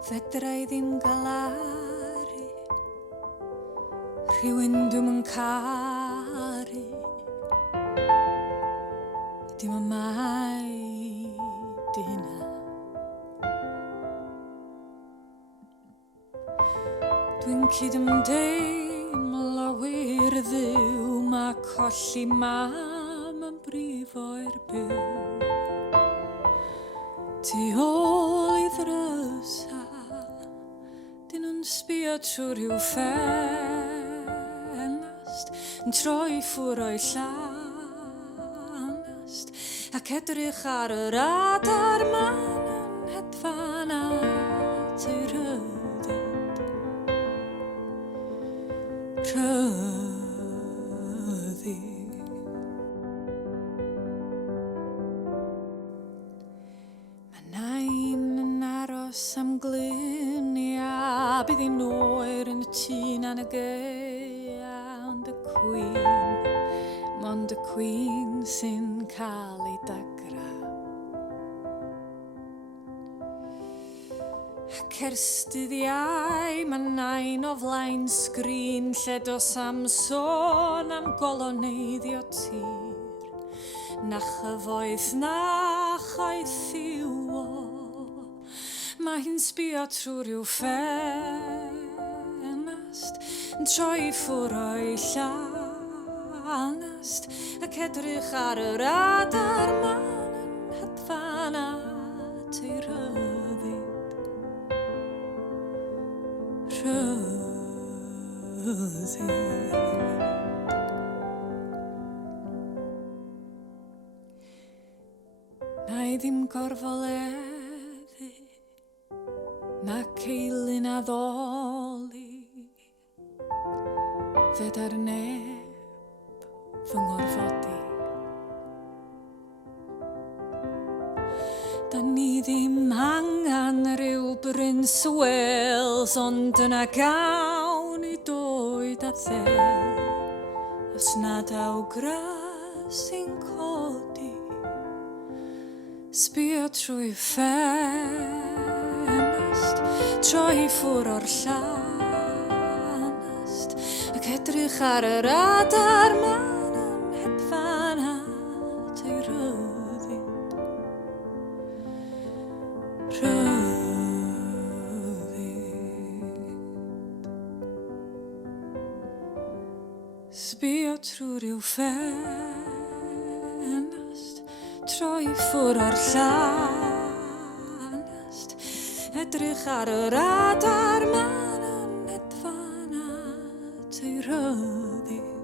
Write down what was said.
Fedra I ddim galaru, rhywun dwi'm yn caru, dim yn mai dyna. Dwi'n cydymdeimlo wir ddiw, mae colli mam yn brif o'r byw. Tu ôl I ddrysa, dyn nhw'n sbio trwy rhyw ffenast, yn troi ffwr o'i llanast, ac edrych ar yr adar ma'n yn hedfan at ei ryddid. Mae nain yn aros am glyn, a bydd hi'n oer yn y tŷ na'n y geia, ond y Queen, mond y Queen sy'n cael ei dagra. Ac ers dydd Iau, mae nain o flaen sgrin, lle dos am sôn am goloneiddio tir, na chyfoeth na chaethiw o. Mae hi'n sbio trwy rhyw ffenast, yn troi ffwr o'i llanast, ac edrych ar yr adar ma'n yn hedfan at ei ryddid. Na I ddim gorfoleddu, na ceilin addoli, fedar neb fy ngorfodi. Da ni ddim angan rhyw Brins Wales, ond yna gawn I doed a ddel, os nad awgras sy'n codi, sbio trwy ffenast, troi ffwr o'r llanast, ac edrych ar yr adar ma'n yn hedfan at ei ryddid. Sbio trwy rhyw ffenast, troi ffwr o'r llanast, edrych ar yr adar ma'n yn hedfan at ei ryddid.